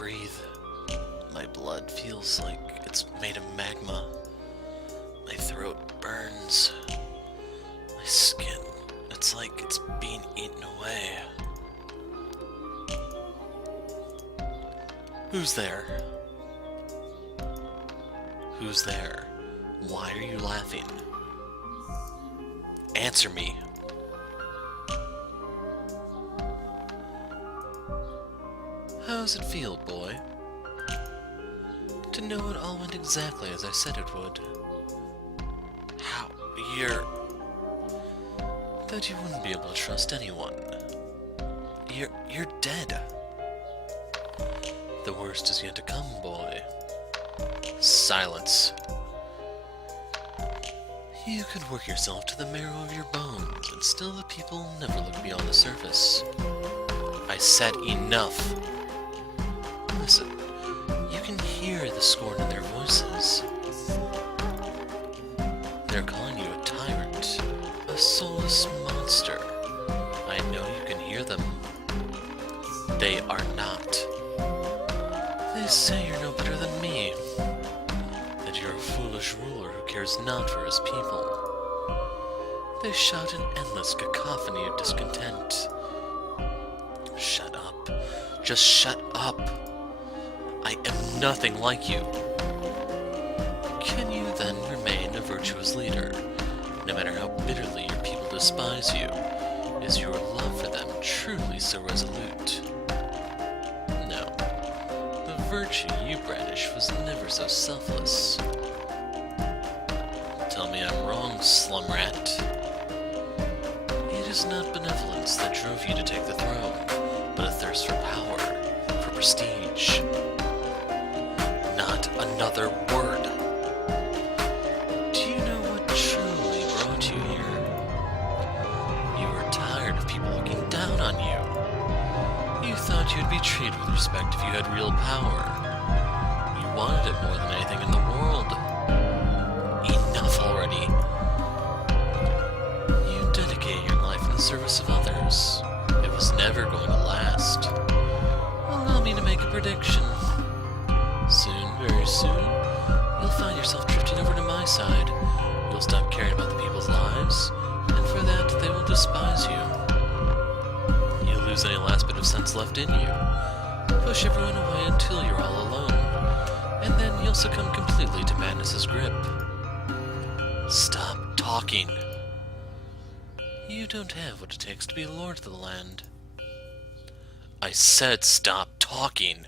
breathe. My blood feels like it's made of magma. My throat burns. My skin, it's like it's being eaten away. Who's there? Who's there? Why are you laughing? Answer me. How's it feel, boy? To know it all went exactly as I said it would. How? That you wouldn't be able to trust anyone. You're dead. The worst is yet to come, boy. Silence. You could work yourself to the marrow of your bones, and still the people never look beyond the surface. I said enough. Listen, you can hear the scorn in their voices. They're calling you a tyrant, a soulless monster. I know you can hear them. They are not. They say you're no better than me, that you're a foolish ruler who cares not for his people. They shout an endless cacophony of discontent. Shut up. Just shut up. I am nothing like you. Can you then remain a virtuous leader, no matter how bitterly your people despise you? Is your love for them truly so resolute? No. The virtue you brandish was never so selfless. Tell me I'm wrong, slum rat. It is not benevolence that drove you to take the throne, but a thirst for power, for prestige. Not another word. Do you know what truly brought you here? You were tired of people looking down on you. You thought you'd be treated with respect if you had real power. You wanted it more than anything in the world. Enough already. You dedicate your life in the service of others. It was never going to last. Allow me to make a prediction. Soon, very soon, you'll find yourself drifting over to my side. You'll stop caring about the people's lives, and for that they will despise you. You'll lose any last bit of sense left in you. Push everyone away until you're all alone, and then you'll succumb completely to madness's grip. Stop talking. You don't have what it takes to be lord of the land. I said stop talking.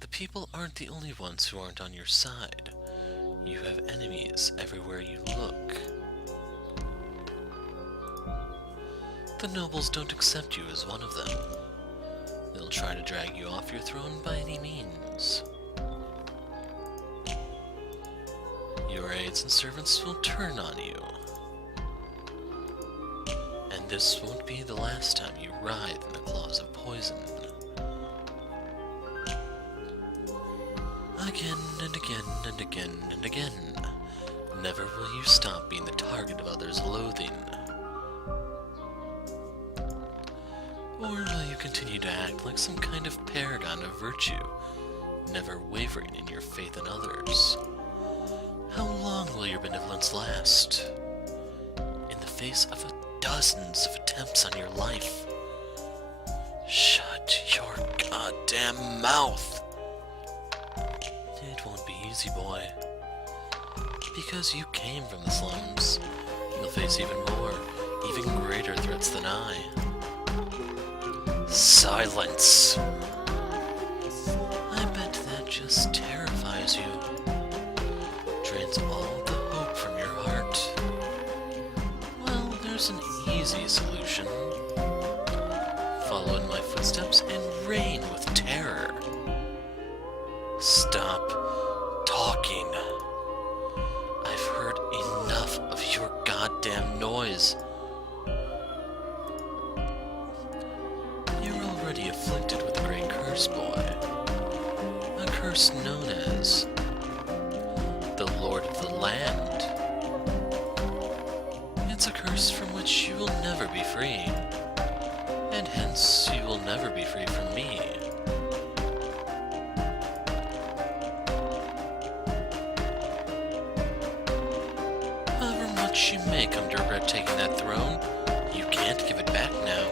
The people aren't the only ones who aren't on your side. You have enemies everywhere you look. The nobles don't accept you as one of them. They'll try to drag you off your throne by any means. Your aides and servants will turn on you. And this won't be the last time you writhe in the claws of poison. Again and again and again and again. Never will you stop being the target of others' loathing. Or will you continue to act like some kind of paragon of virtue, never wavering in your faith in others? How long will your benevolence last? In the face of dozens of attempts on your life. Shut your goddamn mouth! It won't be easy, boy. Because you came from the slums, you'll face even more, even greater threats than I. Silence! I bet that just terrifies you. Drains all the hope from your heart. Well, there's an easy solution. Follow in my footsteps and reign with terror. Stop talking. I've heard enough of your goddamn noise. You're already afflicted with a great curse, boy. A curse known as the Lord of the Land. It's a curse from which you will never be free. hence you will never be free from me. However much you may come to regret taking that throne, you can't give it back now.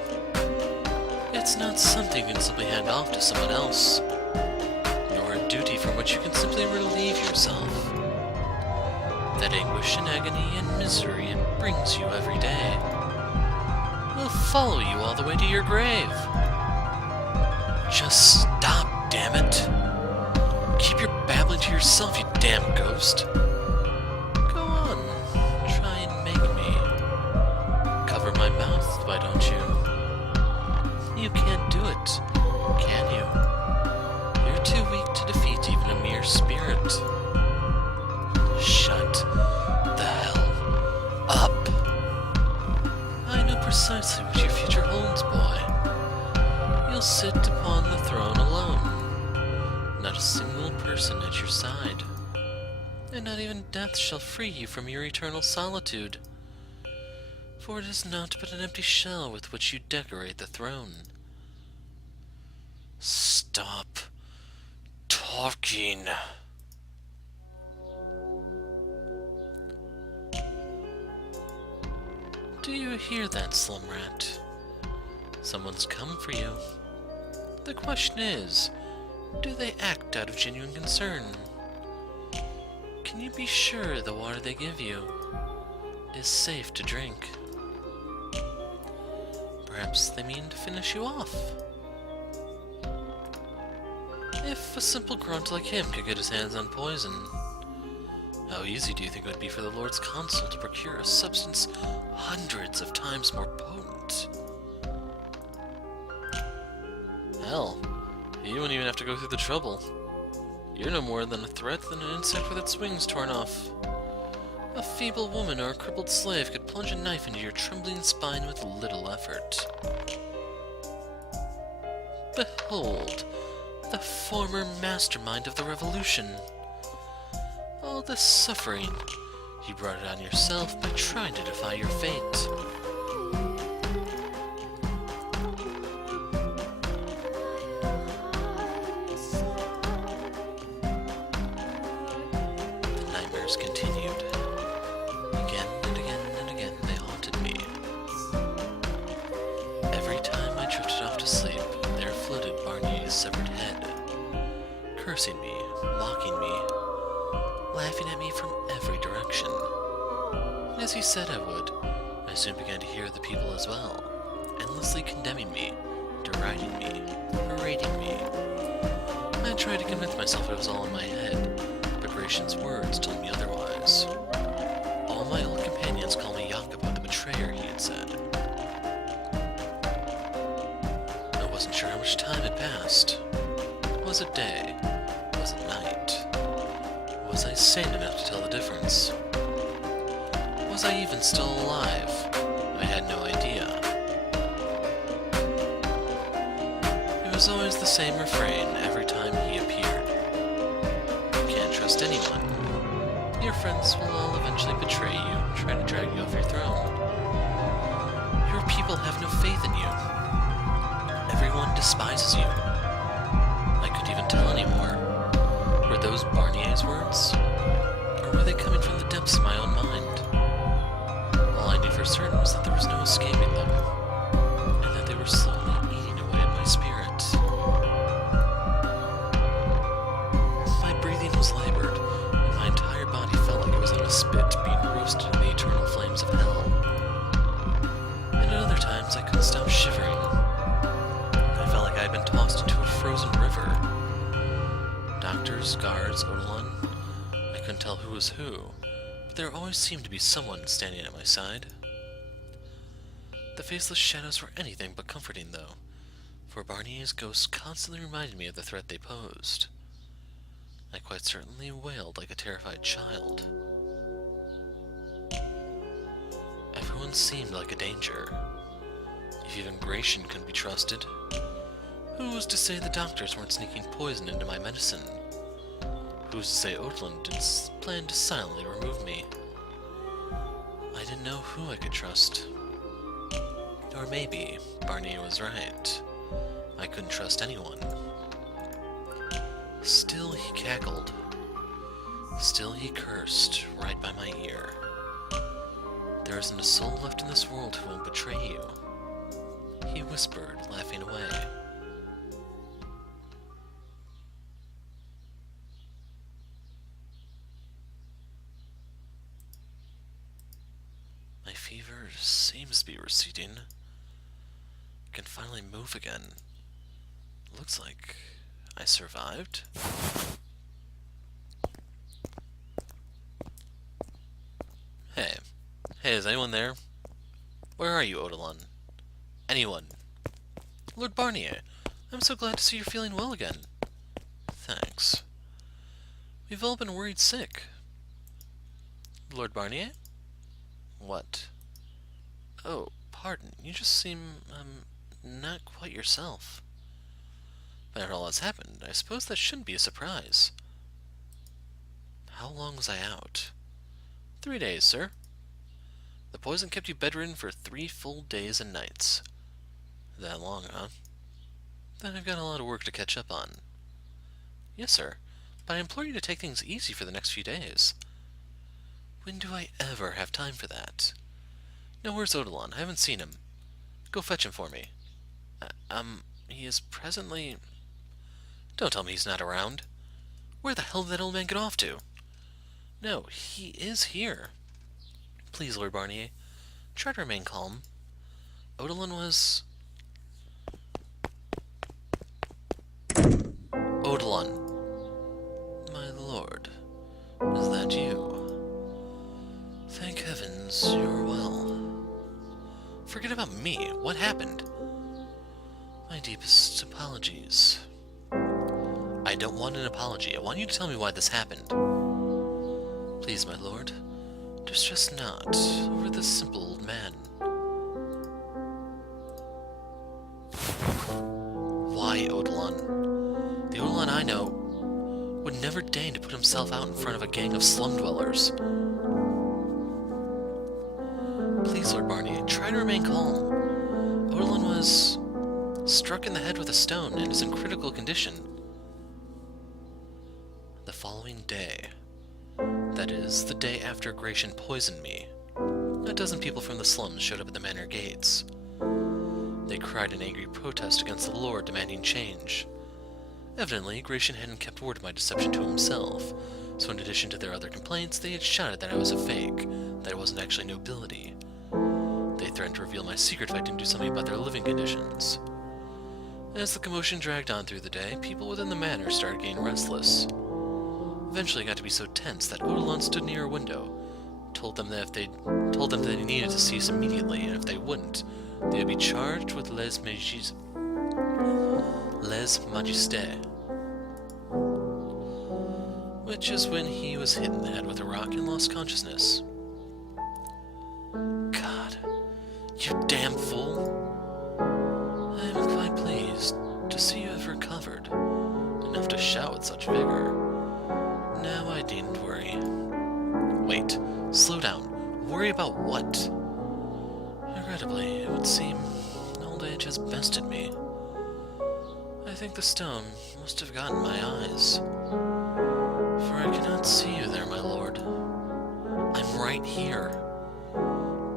It's not something you can simply hand off to someone else, nor a duty from which you can simply relieve yourself. That anguish and agony and misery it brings you every day will follow you all the way to your grave. Just stop, damn it. Keep your babbling to yourself, you damn ghost. Go on, try and make me. Cover my mouth, why don't you? You can't do it, can you? You're too weak to defeat even a mere spirit. Shut the hell up. I know precisely what your future holds, boy. You'll sit upon the throne alone, not a single person at your side, and not even death shall free you from your eternal solitude. For it is naught but an empty shell with which you decorate the throne. Stop talking. Do you hear that, slum rat? Someone's come for you. The question is, do they act out of genuine concern? Can you be sure the water they give you is safe to drink? Perhaps they mean to finish you off. If a simple grunt like him could get his hands on poison, how easy do you think it would be for the Lord's Consul to procure a substance hundreds of times more potent? Hell, you wouldn't even have to go through the trouble. You're no more than a threat than an insect with its wings torn off. A feeble woman or a crippled slave could plunge a knife into your trembling spine with little effort. Behold, the former mastermind of the revolution. All this suffering, you brought it on yourself by trying to defy your fate. The nightmares continued. Again and again and again they haunted me. Every time I drifted off to sleep, there floated Barnier's severed head, cursing me, mocking me, laughing at me from every direction. As he said I would, I soon began to hear the people as well, endlessly condemning me, deriding me, berating me. I tried to convince myself it was all in my head, but Gratian's words told me otherwise. All my old companions call me Jacopo the betrayer, he had said. I wasn't sure how much time had passed. Was it day? Was it night? Was I sane enough to tell the difference? Was I even still alive? I had no idea. It was always the same refrain every time he appeared. You can't trust anyone. Your friends will all eventually betray you and try to drag you off your throne. Your people have no faith in you. Everyone despises you. I couldn't even tell anymore. Were those Barnier's words? Or were they coming from the depths of my own mind? All I knew for certain was that there was no escaping them, and that they were slowly eating away at my spirit. My breathing was labored, and my entire body felt like it was on a spit being roasted in the eternal flames of hell. And at other times I couldn't stop shivering. I felt like I had been tossed into a frozen river. Doctors, guards, Odilon, I couldn't tell who was who, but there always seemed to be someone standing at my side. The faceless shadows were anything but comforting, though, for Barnier's ghosts constantly reminded me of the threat they posed. I quite certainly wailed like a terrified child. Everyone seemed like a danger. If even Gratian couldn't be trusted, who was to say the doctors weren't sneaking poison into my medicine? Who's to say Odilon didn't plan to silently remove me? I didn't know who I could trust. Or maybe Barnier was right. I couldn't trust anyone. Still he cackled. Still he cursed right by my ear. There isn't a soul left in this world who won't betray you, he whispered, laughing away. My fever seems to be receding. I can finally move again. Looks like I survived. Hey. Hey, is anyone there? Where are you, Odilon? Anyone? Lord Barnier, I'm so glad to see you're feeling well again. Thanks. We've all been worried sick. Lord Barnier? What? Oh, pardon. You just seem, not quite yourself. But after all that's happened, I suppose that shouldn't be a surprise. How long was I out? 3 days, sir. The poison kept you bedridden for 3 full days and nights. That long, huh? Then I've got a lot of work to catch up on. Yes, sir, but I implore you to take things easy for the next few days. When do I ever have time for that? Now, where's Odilon? I haven't seen him. Go fetch him for me. He is presently... Don't tell me he's not around. Where the hell did that old man get off to? No, he is here. Please, Lord Barnier, try to remain calm. Odilon was... Odilon. My lord, is that you? Thank heavens you're well. Forget about me. What happened? My deepest apologies. I don't want an apology. I want you to tell me why this happened. Please, my lord, distress not over this simple old man. Why, Odilon? The Odilon I know would never deign to put himself out in front of a gang of slum dwellers. Please, Lord Barnier, try to remain calm. Odilon was struck in the head with a stone and is in critical condition. The following day, that is, the day after Gratian poisoned me, a dozen people from the slums showed up at the manor gates. They cried an angry protest against the Lord, demanding change. Evidently, Gratian hadn't kept word of my deception to himself, so in addition to their other complaints, they had shouted that I was a fake, that I wasn't actually nobility. They threatened to reveal my secret if I didn't do something about their living conditions. As the commotion dragged on through the day, people within the manor started getting restless. Eventually it got to be so tense that Odilon stood near a window, told them that they needed to cease immediately, and if they wouldn't, they would be charged with lèse majesté, which is when he was hit in the head with a rock and lost consciousness. God, you damn fool! I am quite pleased to see you have recovered, enough to shout with such vigor. Now I needn't worry. Wait, slow down. Worry about what? Regrettably, it would seem old age has bested me. I think the stone must have gotten my eyes, for I cannot see you there, my lord. I'm right here.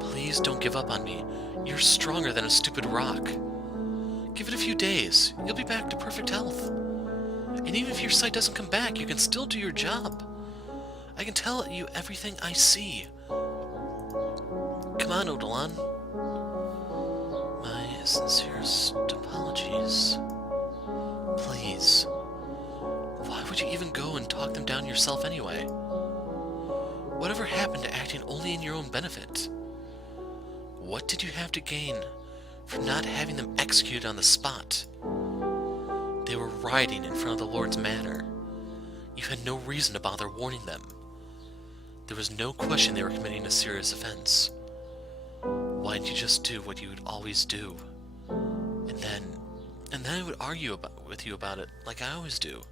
Please don't give up on me. You're stronger than a stupid rock. Give it a few days. You'll be back to perfect health. And even if your sight doesn't come back, you can still do your job. I can tell you everything I see. Come on, Odilon. My sincerest apologies. Please. Why would you even go and talk them down yourself anyway? Whatever happened to acting only in your own benefit? What did you have to gain from not having them executed on the spot? They were rioting in front of the Lord's manor. You had no reason to bother warning them. There was no question they were committing a serious offense. Why didn't you just do what you would always do? And then I would argue with you about it like I always do.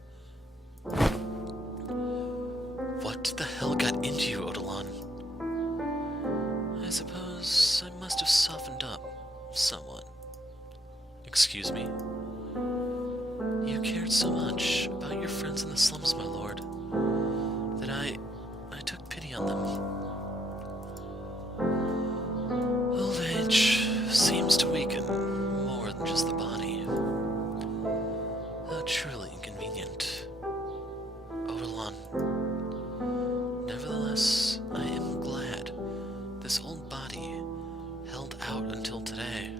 What the hell got into you, Odilon? I suppose I must have softened up Somewhat. Excuse me? You cared so much about your friends in the slums, my lord, that I took pity on them. Old age seems to weaken more than just the body. How truly inconvenient. Odilon. Nevertheless, I am glad this old body held out until today.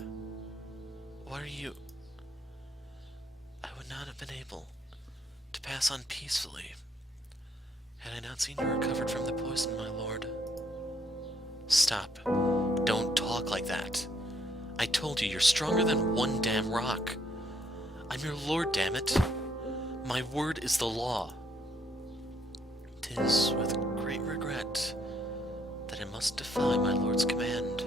What are you... I would not have been able to pass on peacefully had I not seen you recovered from the poison, my lord. Stop. Don't talk like that. I told you you're stronger than one damn rock. I'm your lord, damn it. My word is the law. 'Tis with great regret that I must defy my lord's command.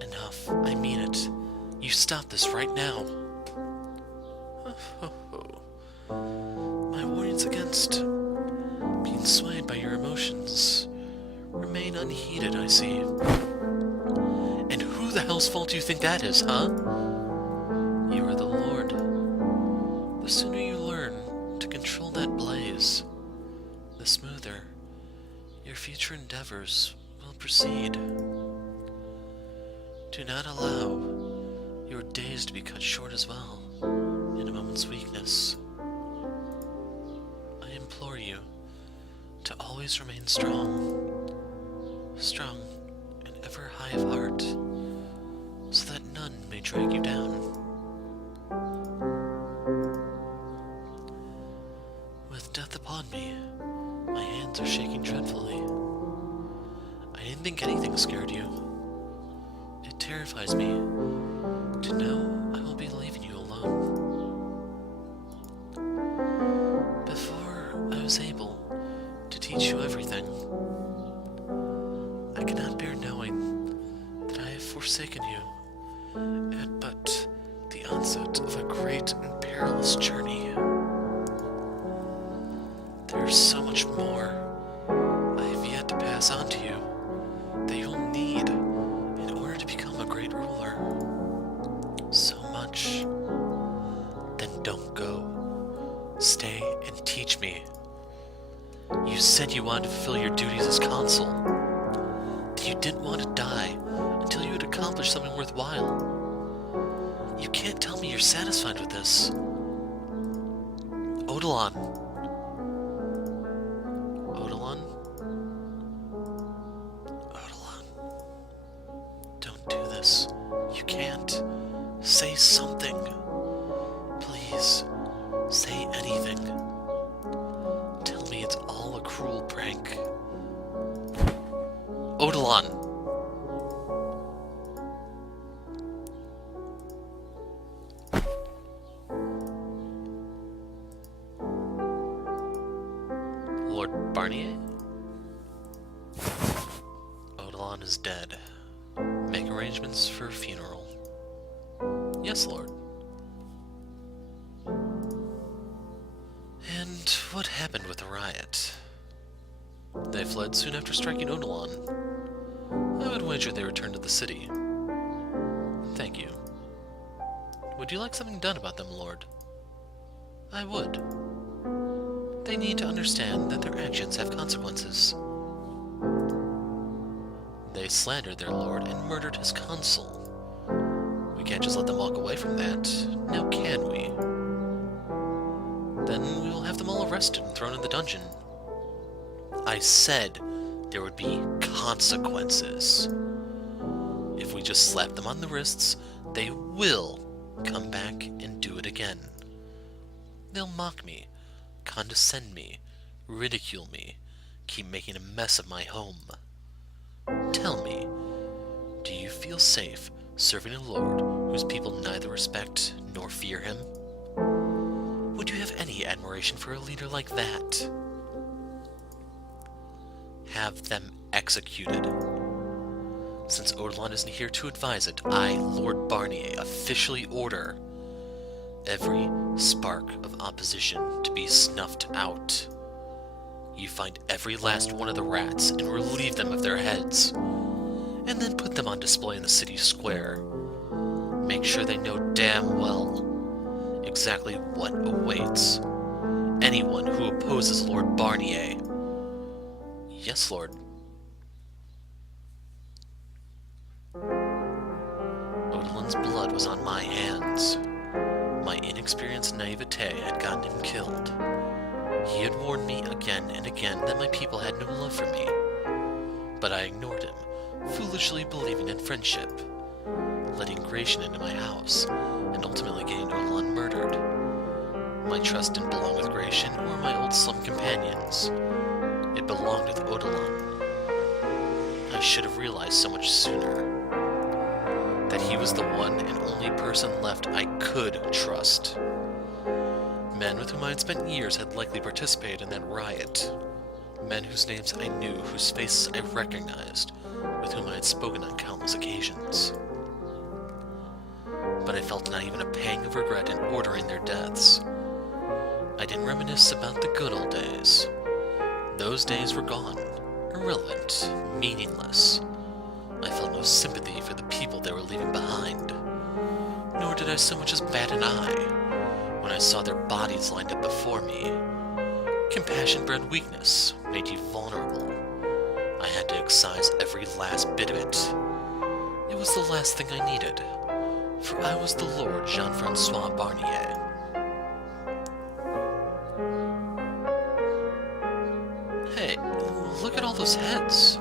Enough, I mean it. You stop this right now. My warnings against being swayed by your emotions remain unheeded, I see. And who the hell's fault do you think that is, huh? You are the Lord. The sooner you learn to control that blaze, the smoother your future endeavors will proceed. Do not allow your days to be cut short as well in a moment's weakness. I implore you to always remain strong and ever high of heart, so that none may drag you down. With death upon me, my hands are shaking dreadfully. I didn't think anything scared you. It terrifies me to know I will be leaving you alone. Before I was able to teach you everything, I cannot bear knowing that I have forsaken you at but the onset of a great and perilous journey. There is so much more I have yet to pass on to you that you'll need in order to become a great ruler. So much. Then don't go. Stay and teach me. You said you wanted to fulfill your duties as consul. That you didn't want to die until you had accomplished something worthwhile. You can't tell me you're satisfied with this. Odilon. Odilon? Odilon. Don't do this. You can't. Say something. Please. Say anything. Tell me it's all a cruel prank. Odilon! Lord Barnier? Odilon is dead. Make arrangements for a funeral. Yes, Lord. And what happened with the riot? They fled soon after striking Odilon. I would wager they returned to the city. Thank you. Would you like something done about them, Lord? I would. They need to understand that their actions have consequences. They slandered their lord and murdered his consul. We can't just let them walk away from that, now can we? Then we will have them all arrested and thrown in the dungeon. I said there would be consequences. If we just slap them on the wrists, they will come back and do it again. They'll mock me, condescend me, ridicule me, keep making a mess of my home. Tell me, do you feel safe serving a lord whose people neither respect nor fear him? Would you have any admiration for a leader like that? Have them executed. Since Odilon isn't here to advise it, I, Lord Barnier, officially order every spark of opposition to be snuffed out. You find every last one of the rats and relieve them of their heads, and then put them them on display in the city square. Make sure they know damn well exactly what awaits anyone who opposes Lord Barnier. Yes, Lord. Odolin's blood was on my hands. My inexperienced naivete had gotten him killed. He had warned me again and again that my people had no love for me. But I ignored him, foolishly believing in friendship, letting Gratian into my house, and ultimately getting Odilon murdered. My trust didn't belong with Gratian or my old slum companions. It belonged with Odilon. I should have realized so much sooner that he was the one and only person left I could trust. Men with whom I had spent years had likely participated in that riot. Men whose names I knew, whose faces I recognized, with whom I had spoken on countless occasions. But I felt not even a pang of regret in ordering their deaths. I didn't reminisce about the good old days. Those days were gone, irrelevant, meaningless. I felt no sympathy for the people they were leaving behind, nor did I so much as bat an eye when I saw their bodies lined up before me. Compassion bred weakness, made you vulnerable. I had to excise every last bit of it. It was the last thing I needed, for I was the Lord Jean-Francois Barnier. Hey, look at all those heads.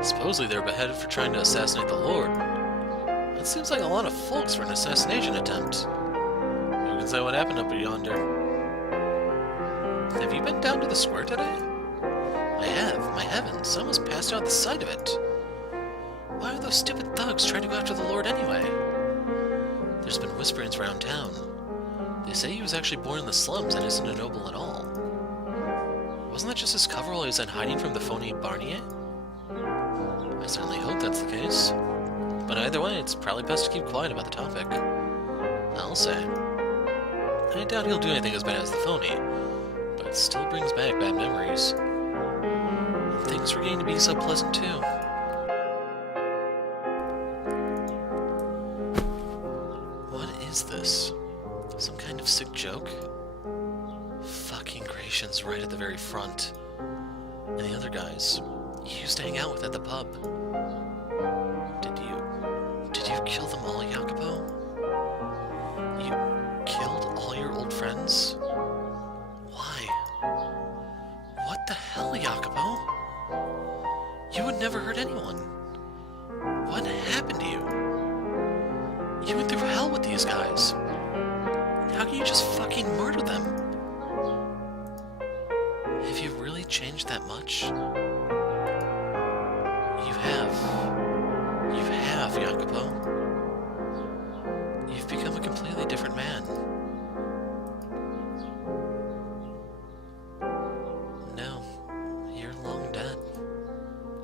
Supposedly they're beheaded for trying to assassinate the Lord. That seems like a lot of folks for an assassination attempt. Who can say what happened up yonder? Have you been down to the square today? I have. My heavens, I almost passed out at the sight of it. Why are those stupid thugs trying to go after the Lord anyway? There's been whisperings around town. They say he was actually born in the slums and isn't a noble at all. Wasn't that just his cover while he was in hiding from the phony Barnier? I certainly hope that's the case. But either way, it's probably best to keep quiet about the topic. I'll say. I doubt he'll do anything as bad as the phony, but it still brings back bad memories. And things were getting to be so pleasant too. What is this? Some kind of sick joke? Fucking Gratian's right at the very front. And the other guys you used to hang out with at the pub. Did you kill them all, Jacopo? You killed all your old friends? Why? What the hell, Jacopo? You would never hurt anyone. What happened to you? You went through hell with these guys. How can you just fucking murder them? Have you really changed that much? You have, Jacopo. You've become a completely different man. No, you're long dead.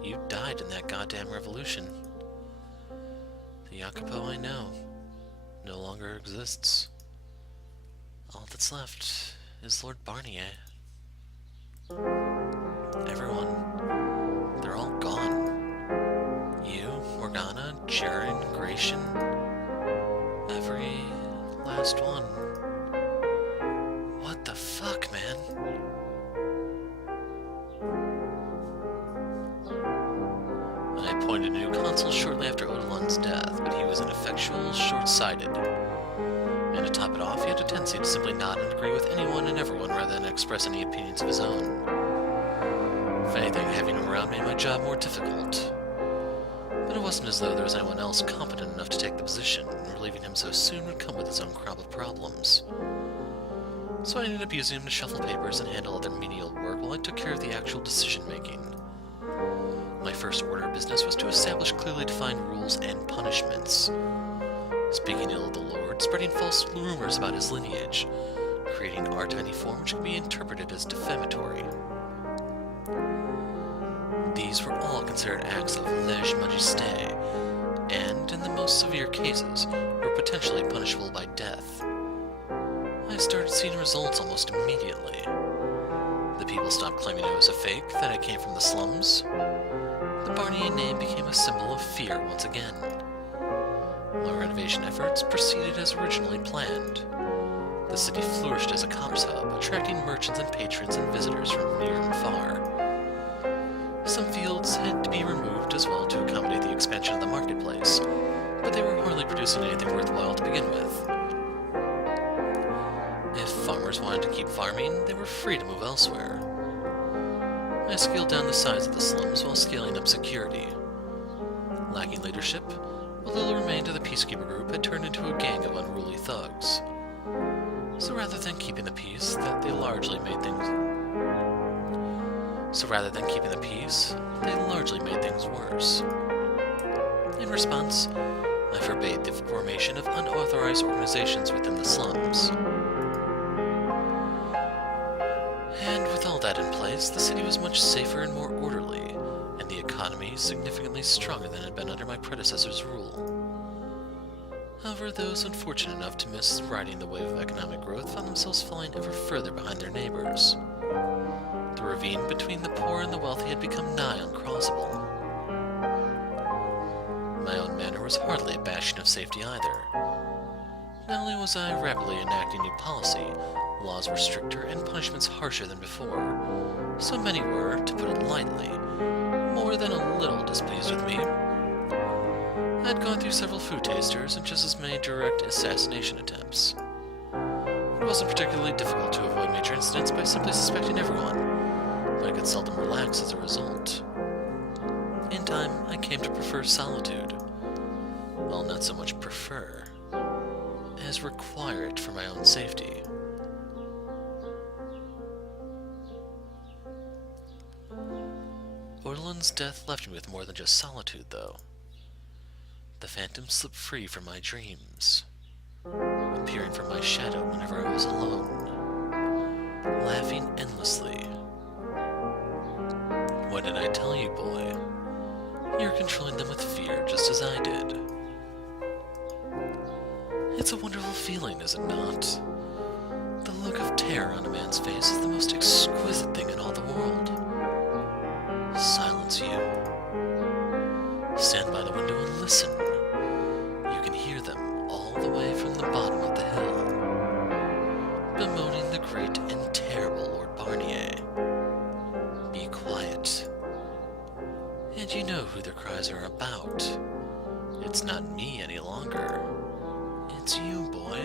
You died in that goddamn revolution. The Jacopo I know no longer exists. All that's left is Lord Barnier. Everyone, they're all gone. You, Morgana, Jaren, Gratian, every last one. What the fuck, man? I appointed a new consul shortly after Odilon's death, but he was ineffectual, short-sighted. And to top it off, he had a tendency to simply nod and agree with anyone and everyone rather than express any opinions of his own. If anything, having him around made my job more difficult. But it wasn't as though there was anyone else competent enough to take the position, and relieving him so soon would come with its own crop of problems. So I ended up using him to shuffle papers and handle other menial work while I took care of the actual decision-making. My first order of business was to establish clearly defined rules and punishments. Speaking ill of the Lord, spreading false rumors about his lineage, creating art of any form which could be interpreted as defamatory. These were all considered acts of lèse majesté, and, in the most severe cases, were potentially punishable by death. I started seeing results almost immediately. The people stopped claiming it was a fake, that I came from the slums. the Barnier name became a symbol of fear once again. My renovation efforts proceeded as originally planned. The city flourished as a commerce hub, attracting merchants and patrons and visitors from near and far. Some fields had to be removed as well to accommodate the expansion of the marketplace, but they were hardly producing anything worthwhile to begin with. If farmers wanted to keep farming, they were free to move elsewhere. I scaled down the size of the slums while scaling up security. Lacking leadership, what little remained of the peacekeeper group had turned into a gang of unruly thugs. So rather than keeping the peace, they largely made things worse. In response, I forbade the formation of unauthorized organizations within the slums. And with all that in place, the city was much safer and more orderly, and the economy significantly stronger than it had been under my predecessor's rule. However, those unfortunate enough to miss riding the wave of economic growth found themselves falling ever further behind their neighbors. The ravine between the poor and the wealthy had become nigh uncrossable. My own manor was hardly a bastion of safety either. Not only was I rapidly enacting new policy, laws were stricter and punishments harsher than before, so many were, to put it lightly, more than a little displeased with me. I had gone through several food tasters and just as many direct assassination attempts. It wasn't particularly difficult to avoid major incidents by simply suspecting everyone, but I could seldom relax as a result. In time, I came to prefer solitude. Well, not so much prefer, as require it for my own safety. Orland's death left me with more than just solitude, though. The phantom slipped free from my dreams, appearing from my shadow whenever I was alone, laughing endlessly. What did I tell you, boy? You're controlling them with fear just as I did. It's a wonderful feeling, is it not? The look of terror on a man's face is the most exquisite thing in all the world. Silence, you. Stand by the window and listen. You can hear them all the way from the bottom of the hill, bemoaning the great and terrible Lord Barnier. Be quiet. And you know who their cries are about. It's not me any longer. It's you, boy.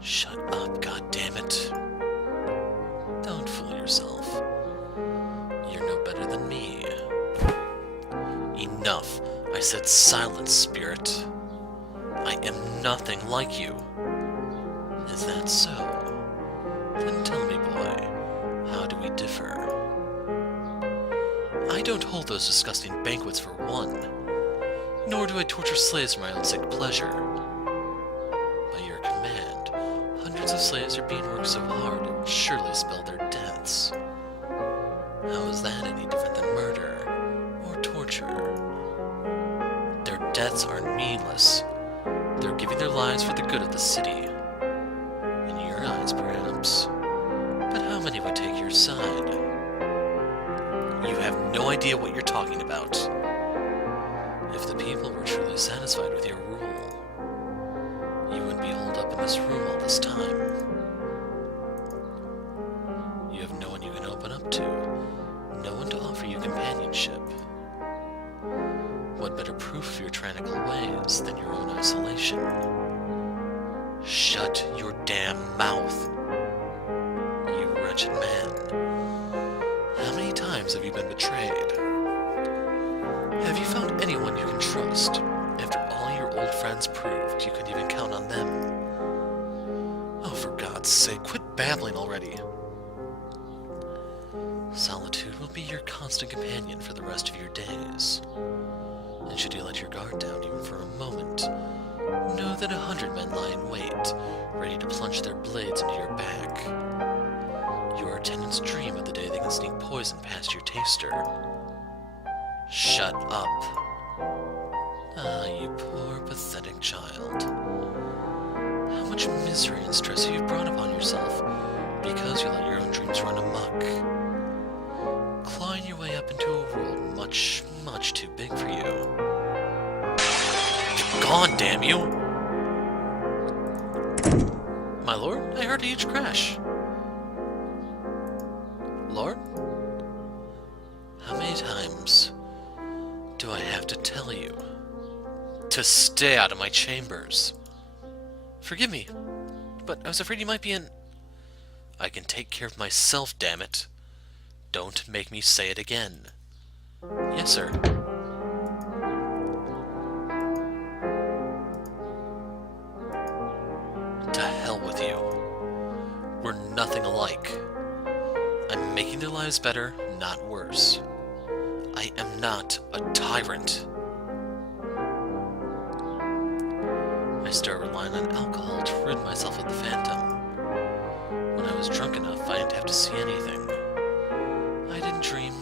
Shut up, goddammit. Don't fool yourself. You're no better than me. Enough. I said silence, spirit. I am nothing like you. Is that so? Then tell me, boy, how do we differ? I don't hold those disgusting banquets for one, nor do I torture slaves for my own sick pleasure. By your command, hundreds of slaves are being worked so hard it will surely spell their deaths. How is that any different than murder or torture? Their deaths are meaningless. They're giving their lives for the good of the city. In your eyes, perhaps. But how many would take your side? You have no idea what you're talking about. If the people were truly satisfied with your rule, you wouldn't be holed up in this room all this time. You have no one you can open up to, no one to offer you companionship. What better proof of your tyrannical ways than your own isolation? Shut your damn mouth, you wretched man. How many times have you been betrayed? Have you found anyone you can trust, after all your old friends proved you couldn't even count on them? Oh, for God's sake, quit babbling already. Solitude will be your constant companion for the rest of your days. And should you let your guard down even for a moment, know that 100 men lie in wait, ready to plunge their blades into your back. Your attendants dream of the day they can sneak poison past your taster. Shut up. Ah, you poor, pathetic child. How much misery and stress have you brought upon yourself because you let your own dreams run amok? Clawing your way up into a world much much, much too big for you. Gone, damn you! My lord, I heard a huge crash. Lord? How many times do I have to tell you to stay out of my chambers? Forgive me, but I was afraid you might be in... I can take care of myself, damn it. Don't make me say it again. Yes, sir. To hell with you. We're nothing alike. I'm making their lives better, not worse. I am not a tyrant. I start relying on alcohol to rid myself of the phantom. When I was drunk enough, I didn't have to see anything. I didn't dream,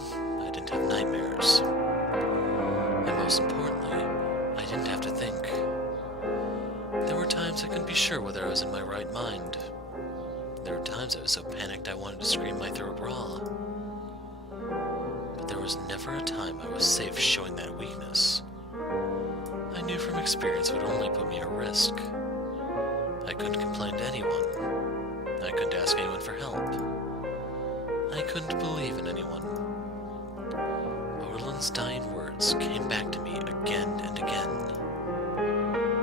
I didn't have nightmares. And most importantly, I didn't have to think. There were times I couldn't be sure whether I was in my right mind. There were times I was so panicked I wanted to scream my throat raw. But there was never a time I was safe showing that weakness. I knew from experience it would only put me at risk. I couldn't complain to anyone. I couldn't ask anyone for help. I couldn't believe in anyone. Odlin's dying words came back to me again and again.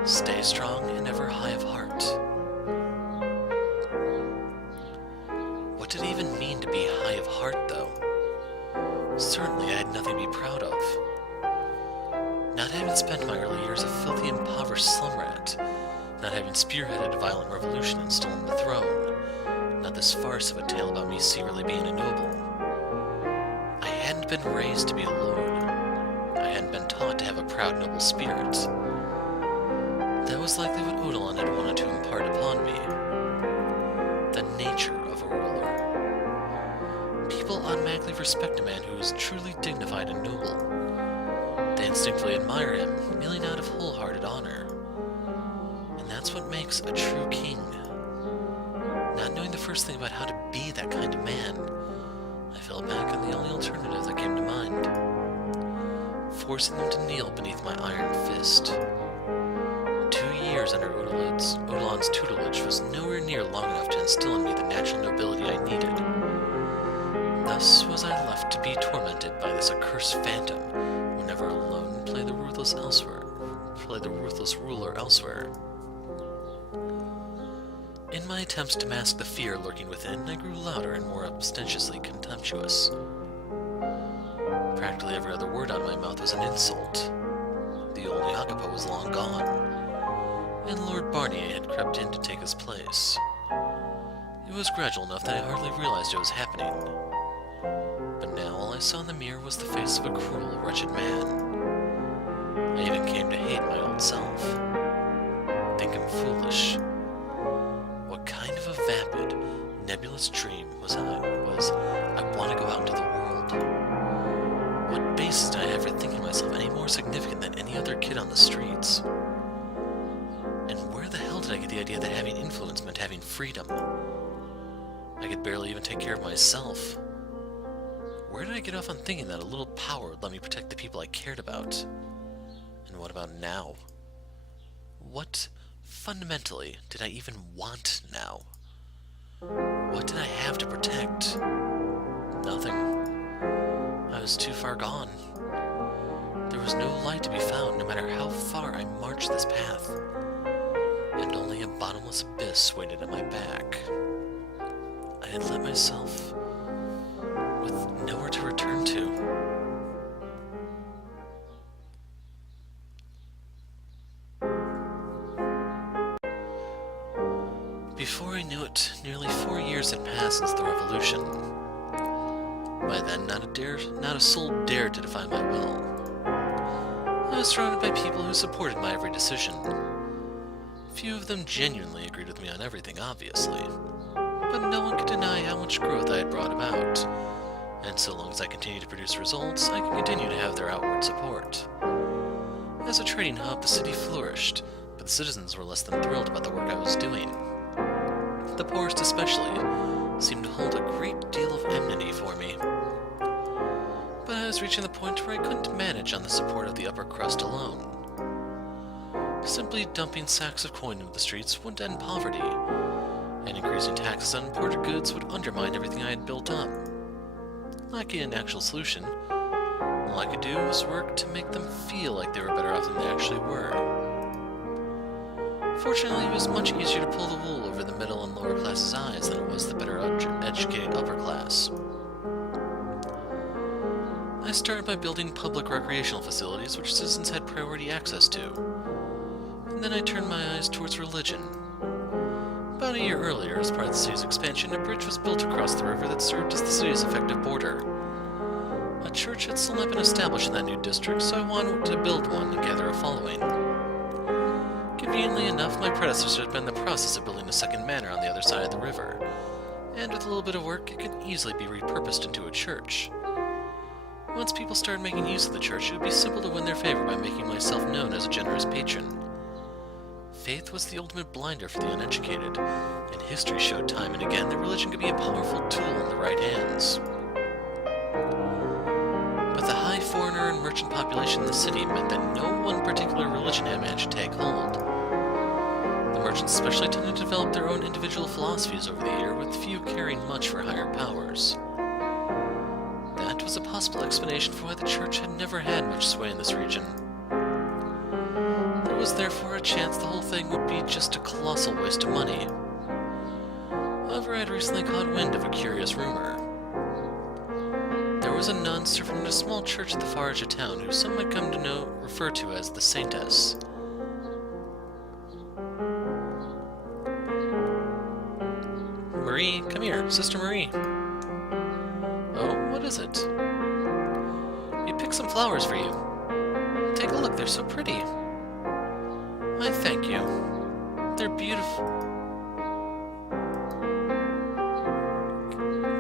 Stay strong and ever high of heart. What did it even mean to be high of heart, though? Certainly I had nothing to be proud of. Not having spent my early years a filthy, impoverished slum rat, not having spearheaded a violent revolution and stolen the throne, not this farce of a tale about me secretly being a noble. I hadn't been raised to be a lord. I hadn't been taught to have a proud, noble spirit. That was likely what Odilon had wanted to impart upon me. The nature of a ruler. People automatically respect a man who is truly dignified and noble. They instinctively admire him, kneeling out of wholehearted honor. And that's what makes a true king. Not knowing the first thing about how to be that kind of man, I fell back on the only alternative that came to mind. Forcing them to kneel beneath my iron fist. 2 years under Odilon's tutelage was nowhere near long enough to instill in me the natural nobility I needed. Thus was I left to be tormented by this accursed phantom, whenever alone and play the ruthless ruler elsewhere. In my attempts to mask the fear lurking within, I grew louder and more ostentatiously contemptuous. Practically every other word out of my mouth was an insult. The old Jacopo was long gone, and Lord Barnier had crept in to take his place. It was gradual enough that I hardly realized it was happening. But now all I saw in the mirror was the face of a cruel, wretched man. I even came to hate my old self. Think him foolish. What kind of a vapid, nebulous dream was I want to go out into the world? What basis did I have for thinking myself any more significant than any other kid on the streets? And where the hell did I get the idea that having influence meant having freedom? I could barely even take care of myself. Where did I get off on thinking that a little power would let me protect the people I cared about? And what about now? What, fundamentally, did I even want now? What did I have to protect? Nothing. I was too far gone. There was no light to be found, no matter how far I marched this path. And only a bottomless abyss waited at my back. I had let myself with nowhere to return to. Before I knew it, nearly 4 years had passed since the revolution. By then, not a soul dared to defy my will. I was surrounded by people who supported my every decision. Few of them genuinely agreed with me on everything, obviously, but no one could deny how much growth I had brought about, and so long as I continued to produce results, I could continue to have their outward support. As a trading hub, the city flourished, but the citizens were less than thrilled about the work I was doing. The poorest especially seemed to hold a great deal of enmity for me. But I was reaching the point where I couldn't manage on the support of the upper crust alone. Simply dumping sacks of coin into the streets wouldn't end poverty, and increasing taxes on imported goods would undermine everything I had built up. Lacking an actual solution, all I could do was work to make them feel like they were better off than they actually were. Fortunately, it was much easier to pull the wool over the middle and lower classes' eyes than it was the better educated upper class. I started by building public recreational facilities which citizens had priority access to, and then I turned my eyes towards religion. About a year earlier, as part of the city's expansion, a bridge was built across the river that served as the city's effective border. A church had still not been established in that new district, so I wanted to build one and gather a following. Conveniently enough, my predecessor had been in the process of building a second manor on the other side of the river, and with a little bit of work, it could easily be repurposed into a church. Once people started making use of the church, it would be simple to win their favor by making myself known as a generous patron. Faith was the ultimate blinder for the uneducated, and history showed time and again that religion could be a powerful tool in the right hands. But the high foreigner and merchant population in the city meant that no one particular religion had managed to take hold. The merchants especially tended to develop their own individual philosophies over the year, with few caring much for higher powers. That was a possible explanation for why the church had never had much sway in this region. There was therefore a chance the whole thing would be just a colossal waste of money. However, I had recently caught wind of a curious rumor. There was a nun serving in a small church at the far edge of town who some might come to refer to as the Saintess. Marie, come here, Sister Marie. Oh, what is it? We picked some flowers for you. Take a look, they're so pretty. I thank you. They're beautiful.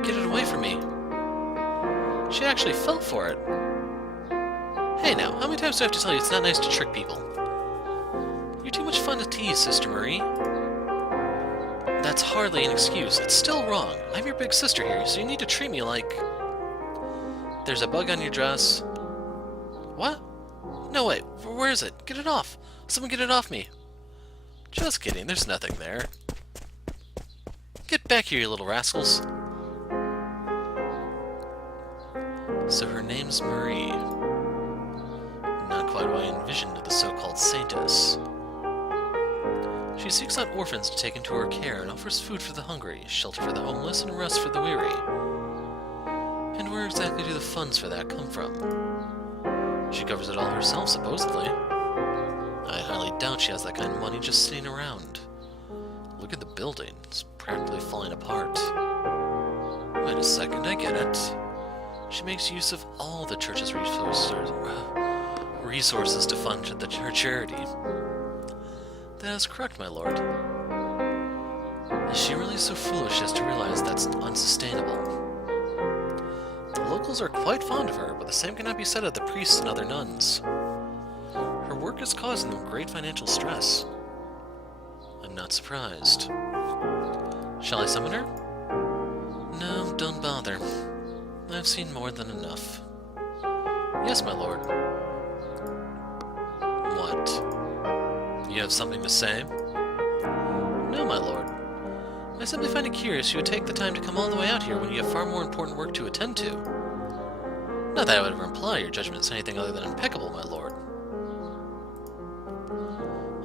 Get it away from me. She actually fell for it. Hey now, how many times do I have to tell you it's not nice to trick people? You're too much fun to tease, Sister Marie. That's hardly an excuse. It's still wrong. I'm your big sister here, so you need to treat me like... There's a bug on your dress. What? No, wait. Where is it? Get it off. Someone get it off me. Just kidding. There's nothing there. Get back here, you little rascals. So her name's Marie. Not quite what I envisioned of the so-called Saintess. She seeks out orphans to take into her care and offers food for the hungry, shelter for the homeless, and rest for the weary. And where exactly do the funds for that come from? She covers it all herself, supposedly. I highly doubt she has that kind of money just sitting around. Look at the building. It's practically falling apart. Wait a second, I get it. She makes use of all the church's resources to fund her charity. That is correct, my lord. Is she really so foolish as to realize that's unsustainable? The locals are quite fond of her, but the same cannot be said of the priests and other nuns. Her work is causing them great financial stress. I'm not surprised. Shall I summon her? No, don't bother. I've seen more than enough. Yes, my lord. What? You have something to say? No, my lord. I simply find it curious you would take the time to come all the way out here when you have far more important work to attend to. Not that I would ever imply your judgment is anything other than impeccable, my lord.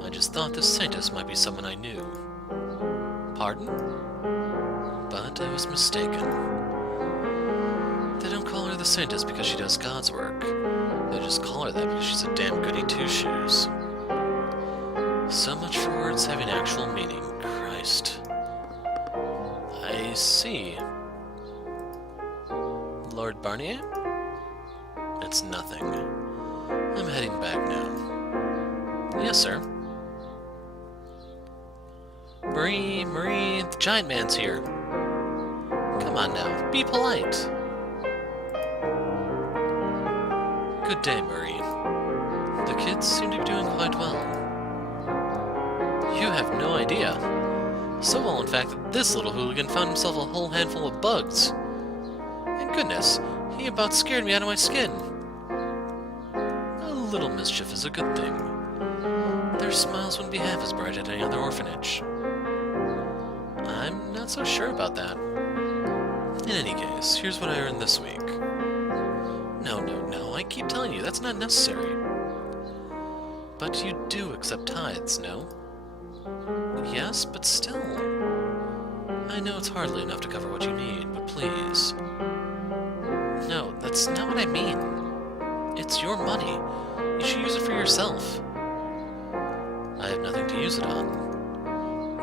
I just thought this Saintess might be someone I knew. Pardon? But I was mistaken. They don't call her the Saintess because she does God's work. They just call her that because she's a damn goody two-shoes. So much for words having actual meaning. Christ. I see. Lord Barnier? It's nothing. I'm heading back now. Yes, sir. Marie, the giant man's here. Come on now, be polite. Good day, Marie. The kids seem to be doing quite well. You have no idea. So well, in fact, that this little hooligan found himself a whole handful of bugs. And goodness, He about scared me out of my skin. A little mischief is a good thing. Their smiles wouldn't be half as bright at any other orphanage. I'm not so sure about that. In any case, here's what I earned this week. No, I keep telling you, that's not necessary. But you do accept tithes, no? Yes, but still. I know it's hardly enough to cover what you need, but please. No, that's not what I mean. It's your money. You should use it for yourself. I have nothing to use it on.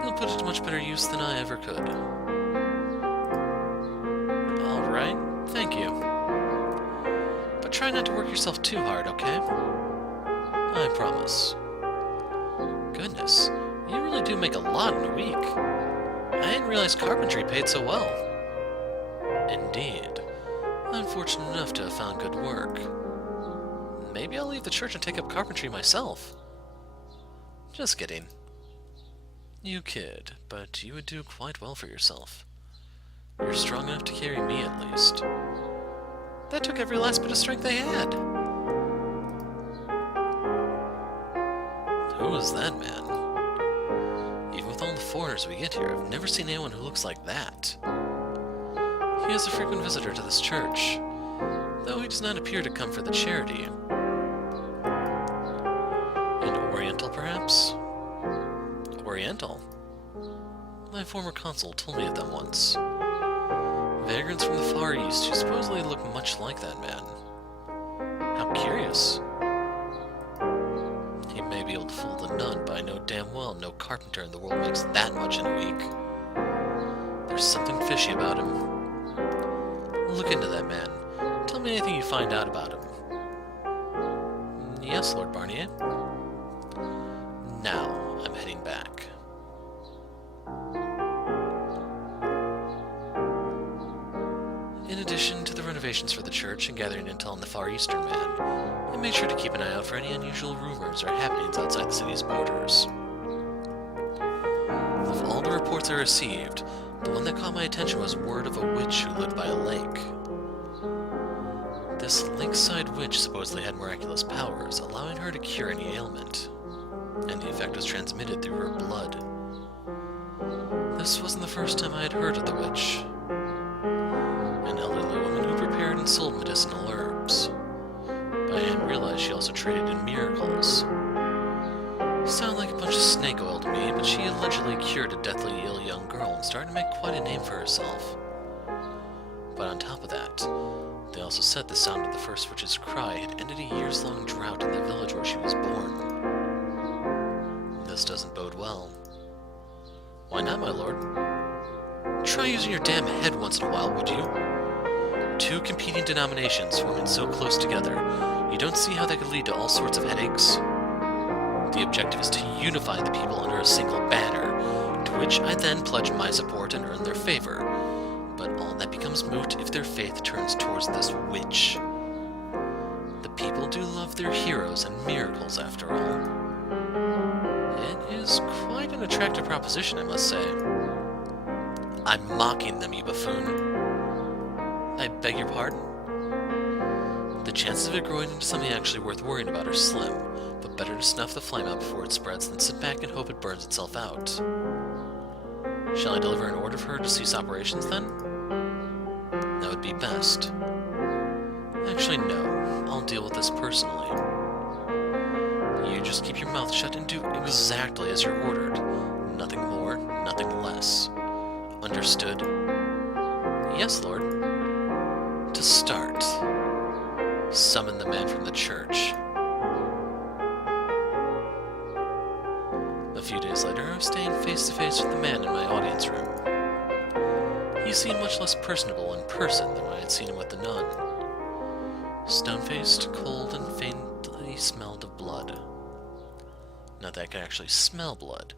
You'll put it to much better use than I ever could. Alright, thank you. But try not to work yourself too hard, okay? I promise. Goodness, you really do make a lot in a week. I didn't realize carpentry paid so well. Indeed. I'm fortunate enough to have found good work. Maybe I'll leave the church and take up carpentry myself. Just kidding. You kid, but you would do quite well for yourself. You're strong enough to carry me, at least. That took every last bit of strength I had. Who is that man? Even with all the foreigners we get here, I've never seen anyone who looks like that. He is a frequent visitor to this church, though he does not appear to come for the charity. An Oriental, perhaps? Oriental? My former consul told me of them once. Vagrants from the Far East who supposedly look much like that man. How curious. He may be able to fool the nun, but I know damn well no carpenter in the world makes that much in a week. There's something fishy about him. Look into that man. Tell me anything you find out about him. Yes, Lord Barnier. Now, I'm heading back. In addition to the renovations for the church and gathering intel on the Far Eastern man, I made sure to keep an eye out for any unusual rumors or happenings outside the city's borders. Of all the reports I received, the one that caught my attention was word of a witch who lived by a lake. This lakeside witch supposedly had miraculous powers, allowing her to cure any ailment, and the effect was transmitted through her blood. This wasn't the first time I had heard of the witch. An elderly woman who prepared and sold medicinal herbs, but I hadn't realized she also traded in miracles. Sounded like a bunch of snake oil to me, but she allegedly cured a deathly ill young girl and started to make quite a name for herself. But on top of that, they also said the sound of the first witch's cry had ended a years-long drought in the village where she was born. This doesn't bode well. Why not, my lord? Try using your damn head once in a while, would you? Two competing denominations forming so close together, you don't see how that could lead to all sorts of headaches? The objective is to unify the people under a single banner, to which I then pledge my support and earn their favor. But all that becomes moot if their faith turns towards this witch. The people do love their heroes and miracles, after all. It is quite an attractive proposition, I must say. I'm mocking them, you buffoon. I beg your pardon? The chances of it growing into something actually worth worrying about are slim, but better to snuff the flame out before it spreads than sit back and hope it burns itself out. Shall I deliver an order for her to cease operations, then? That would be best. Actually, no. I'll deal with this personally. You just keep your mouth shut and do exactly as you're ordered. Nothing more, nothing less. Understood? Yes, Lord. To start, summon the man from the church. A few days later, I was staying face-to-face with the man in my audience room. He seemed much less personable in person than when I had seen him with the nun. Stone-faced, cold, and faintly smelled of blood. Not that I could actually smell blood,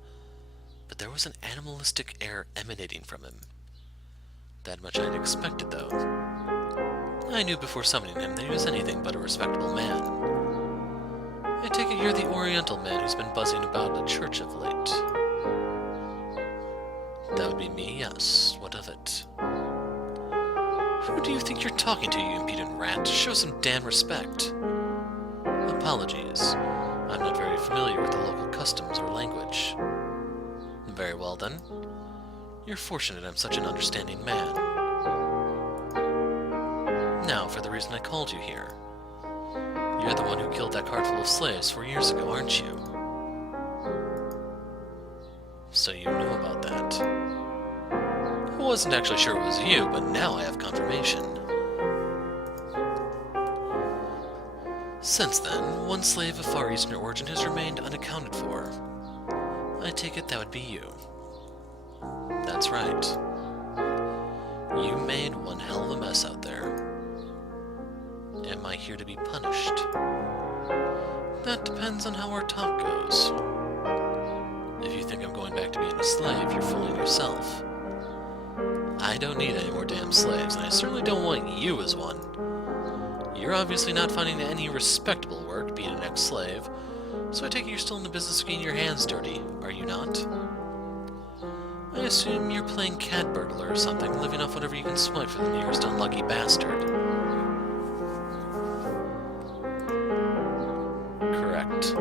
but there was an animalistic air emanating from him. That much I had expected, though. I knew before summoning him that he was anything but a respectable man. I take it you're the Oriental man who's been buzzing about a church of late. That would be me, yes. What of it? Who do you think you're talking to, you impudent rat? Show some damn respect. Apologies. I'm not very familiar with the local customs or language. Very well, then. You're fortunate I'm such an understanding man. Now, for the reason I called you here. You're the one who killed that cart full of slaves 4 years ago, aren't you? So you know about that. I wasn't actually sure it was you, but now I have confirmation. Since then, one slave of Far Eastern origin has remained unaccounted for. I take it that would be you. That's right. You made one hell of a mess out there. Am I here to be punished? That depends on how our talk goes. If you think I'm going back to being a slave, you're fooling yourself. I don't need any more damn slaves, and I certainly don't want you as one. You're obviously not finding any respectable work being an ex-slave, so I take it you're still in the business of getting your hands dirty, are you not? I assume you're playing cat burglar or something, living off whatever you can swipe for the nearest unlucky bastard. Correct.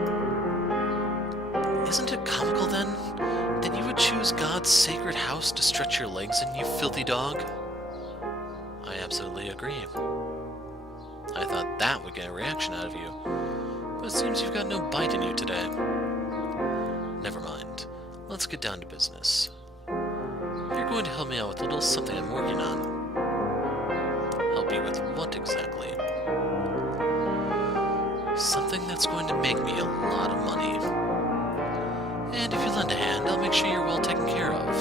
Isn't it comical, then, that you would choose God's sacred house to stretch your legs in, you filthy dog? I absolutely agree. I thought that would get a reaction out of you, but it seems you've got no bite in you today. Never mind. Let's get down to business. You're going to help me out with a little something I'm working on. Help you with what exactly? Something that's going to make me a lot of money. And if you lend a hand, I'll make sure you're well taken care of.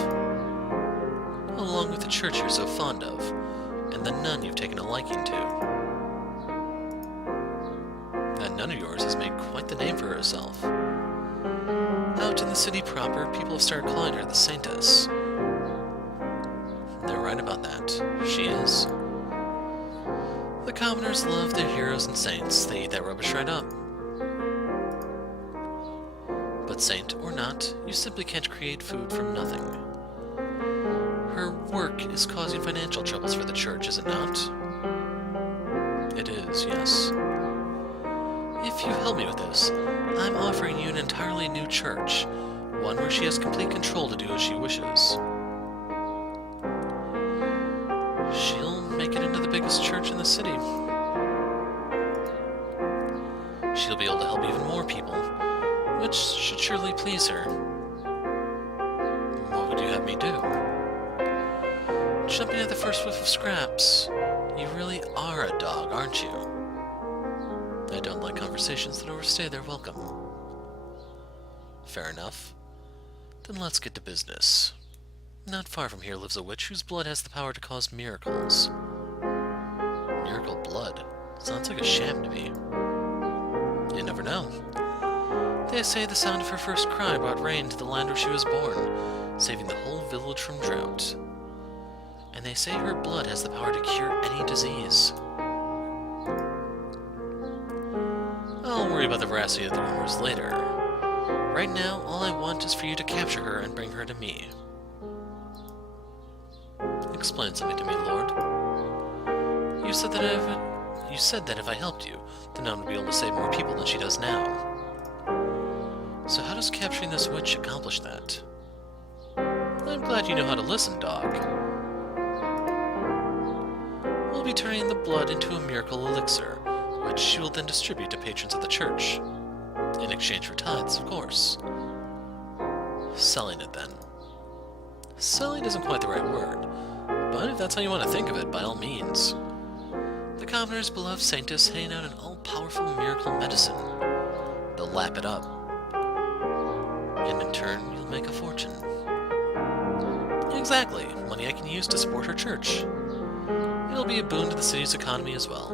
Along with the church you're so fond of, and the nun you've taken a liking to. That nun of yours has made quite the name for herself. Out in the city proper, people have started calling her the Saintess. They're right about that. She is. The commoners love their heroes and saints. They eat that rubbish right up. But saint or not, you simply can't create food from nothing. Her work is causing financial troubles for the church, is it not? It is, yes. If you help me with this, I'm offering you an entirely new church, one where she has complete control to do as she wishes. She'll make it into the biggest church in the city. She'll be able to help even more people, which should surely please her. What would you have me do? Jumping at the first whiff of scraps. You really are a dog, aren't you? I don't like conversations that overstay their welcome. Fair enough. Then let's get to business. Not far from here lives a witch whose blood has the power to cause miracles. Miracle blood? Sounds like a sham to me. You never know. They say the sound of her first cry brought rain to the land where she was born, saving the whole village from drought. And they say her blood has the power to cure any disease. I'll worry about the veracity of the rumors later. Right now, all I want is for you to capture her and bring her to me. Explain something to me, Lord. You said that if I helped you, the nun would be able to save more people than she does now. So how does capturing this witch accomplish that? I'm glad you know how to listen, dog. We'll be turning the blood into a miracle elixir, which she will then distribute to patrons of the church. In exchange for tithes, of course. Selling it, then. Selling isn't quite the right word, but if that's how you want to think of it, by all means. The commoner's beloved saintess handing out an all-powerful miracle medicine. They'll lap it up. And in turn, you'll make a fortune. Exactly, money I can use to support her church. It'll be a boon to the city's economy as well.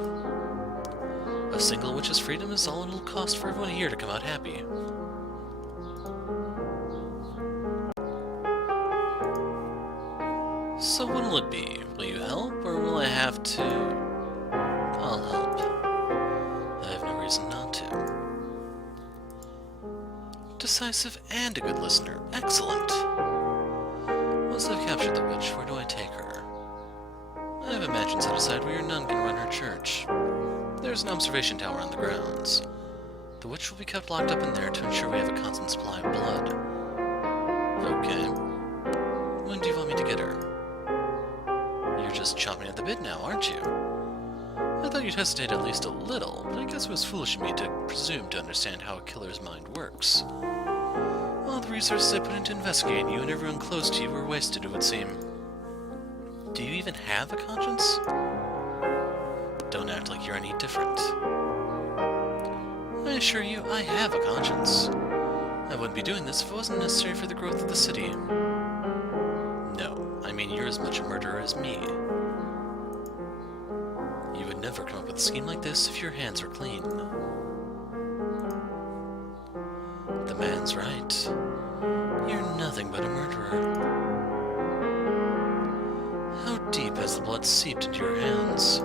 A single witch's freedom is all it'll cost for everyone here to come out happy. So what will it be? Will you help, or will I have to... I'll help. I have no reason not to. Decisive and a good listener. Excellent. Once I've captured the witch, where do I take her? I have a mansion set aside where your nun can run her church. There's an observation tower on the grounds. The witch will be kept locked up in there to ensure we have a constant supply of blood. Okay. When do you want me to get her? You're just chomping at the bit now, aren't you? I thought you'd hesitate at least a little, but I guess it was foolish of me to presume to understand how a killer's mind works. All the resources I put into investigating you and everyone close to you were wasted, it would seem. Do you even have a conscience? Don't act like you're any different. I assure you, I have a conscience. I wouldn't be doing this if it wasn't necessary for the growth of the city. No, I mean you're as much a murderer as me. You would never come up with a scheme like this if your hands were clean. The man's right. You're nothing but a murderer. How deep has the blood seeped into your hands?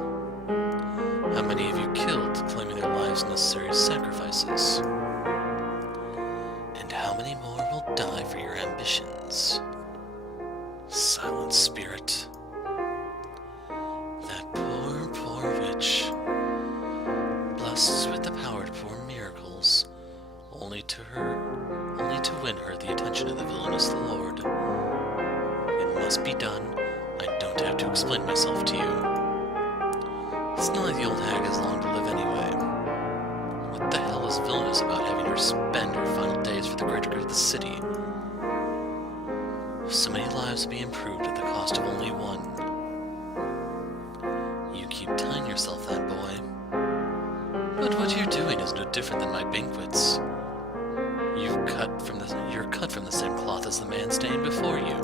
How many have you killed, claiming their lives necessary as sacrifices? And how many more will die for your ambitions? Silent spirit. That poor, poor witch. Blessed with the power to perform miracles, only to win her the attention of the villainous Lord. It must be done. I don't have to explain myself to you. It's not like the old hag has long to live anyway. What the hell is villainous about having her spend her final days for the greater good of the city? So many lives will be improved at the cost of only one. You keep telling yourself that, boy. But what you're doing is no different than my banquets. You're cut from the same cloth as the man standing before you.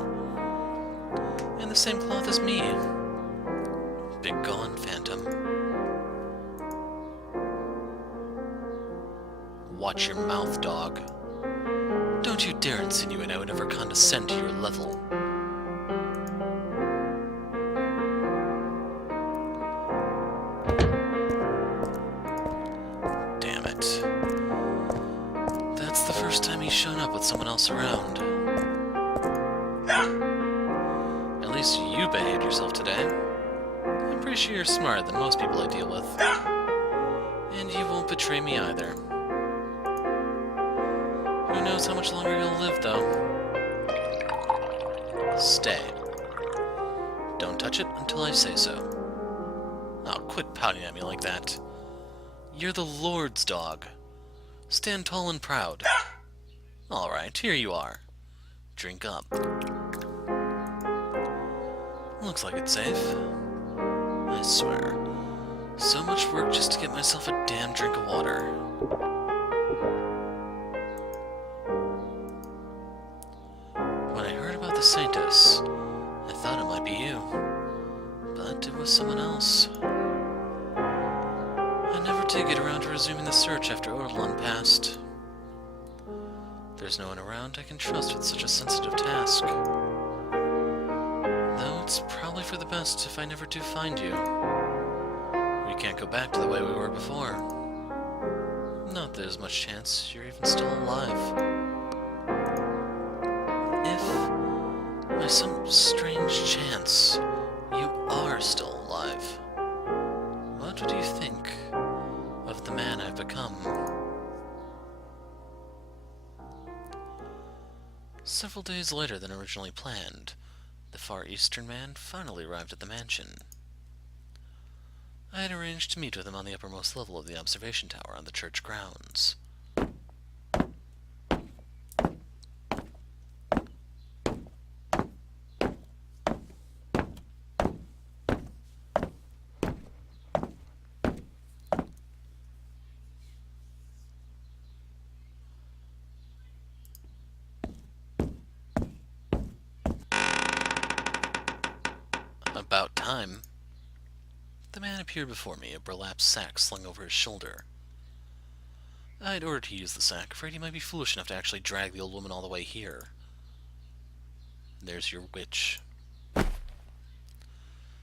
And the same cloth as me. Begone, phantom. Watch your mouth, dog. Don't you dare insinuate I would ever condescend to your level. Damn it. That's the first time he's shown up with someone else around. At least you behaved yourself today. I'm pretty sure you're smarter than most people I deal with. And you won't betray me either. Who knows how much longer you'll live, though. Stay. Don't touch it until I say so. Oh, quit pouting at me like that. You're the Lord's dog. Stand tall and proud. Alright, here you are. Drink up. Looks like it's safe. I swear. So much work just to get myself a damn drink of water. When I heard about the Saintess, I thought it might be you. But it was someone else. I never did get around to resuming the search after Orlan passed. There's no one around I can trust with such a sensitive task. Though it's probably for the best if I never do find you. We can't go back to the way we were before. Not that there's much chance you're even still alive. If, by some strange chance, you are still alive, what would you think of the man I've become? Several days later than originally planned, the Far Eastern man finally arrived at the mansion. I had arranged to meet with him on the uppermost level of the observation tower on the church grounds. About time. The man appeared before me, a burlap sack slung over his shoulder. I had ordered to use the sack, afraid he might be foolish enough to actually drag the old woman all the way here. There's your witch.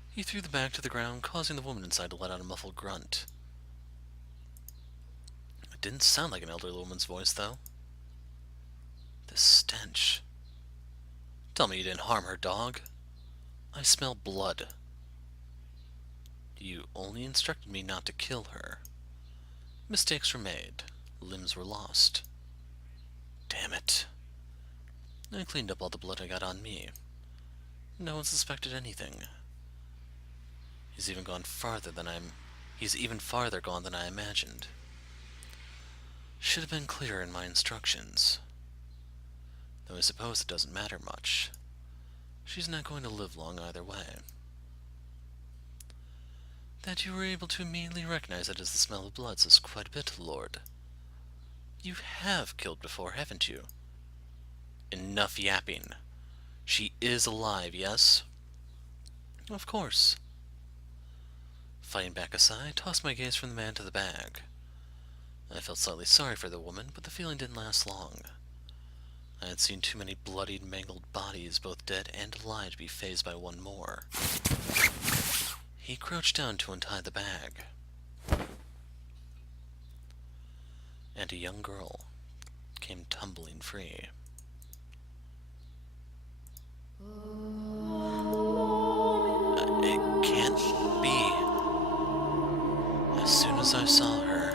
He threw the bag to the ground, causing the woman inside to let out a muffled grunt. It didn't sound like an elderly woman's voice, though. This stench. Tell me you didn't harm her, dog. I smell blood. You only instructed me not to kill her. Mistakes were made. Limbs were lost. Damn it. I cleaned up all the blood I got on me. No one suspected anything. He's even farther gone than I imagined. Should have been clearer in my instructions. Though I suppose it doesn't matter much. She's not going to live long either way. That you were able to immediately recognize it as the smell of blood says quite a bit, Lord. You have killed before, haven't you? Enough yapping. She is alive, yes? Of course. Fighting back aside, I tossed my gaze from the man to the bag. I felt slightly sorry for the woman, but the feeling didn't last long. I had seen too many bloodied, mangled bodies, both dead and alive, to be fazed by one more. He crouched down to untie the bag. And a young girl came tumbling free. It can't be. As soon as I saw her,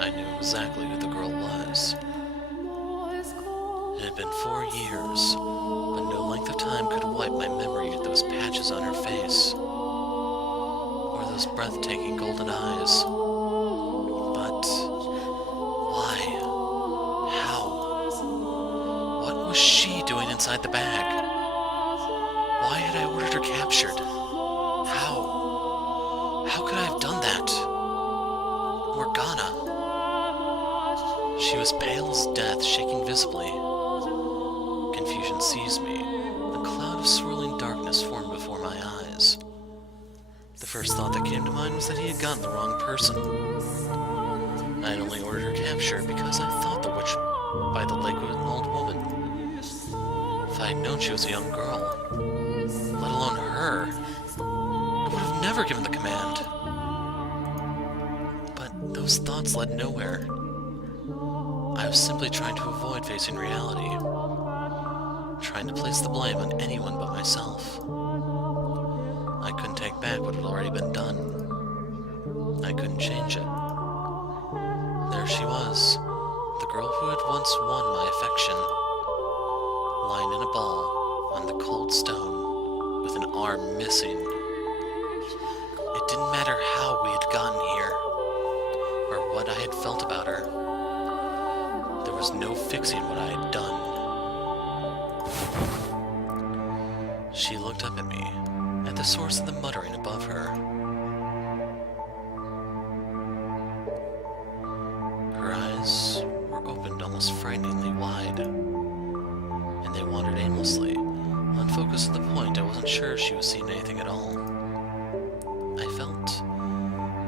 I knew exactly who the girl was. It had been 4 years, but no length of time could wipe my memory of those patches on her face, or those breathtaking golden eyes. But why? How? What was she doing inside the bag? Why had I ordered her captured? How? How could I have done that? Morgana. She was pale as death, shaking visibly. Confusion seized me. A cloud of swirling darkness formed before my eyes. The first thought that came to mind was that he had gotten the wrong person. I had only ordered her captured because I thought the witch by the lake was an old woman. If I had known she was a young girl, let alone her, I would have never given the command. But those thoughts led nowhere. I was simply trying to avoid facing reality, trying to place the blame on anyone but myself. I couldn't take back what had already been done. I couldn't change it. There she was, the girl who had once won my affection, lying in a ball on the cold stone with an arm missing. It didn't matter how we had gotten here, or what I had felt about her. There was no fixing what I had done. She looked up at me, at the source of the muttering above her. Her eyes were opened almost frighteningly wide, and they wandered aimlessly, unfocused to the point I wasn't sure if she was seeing anything at all. I felt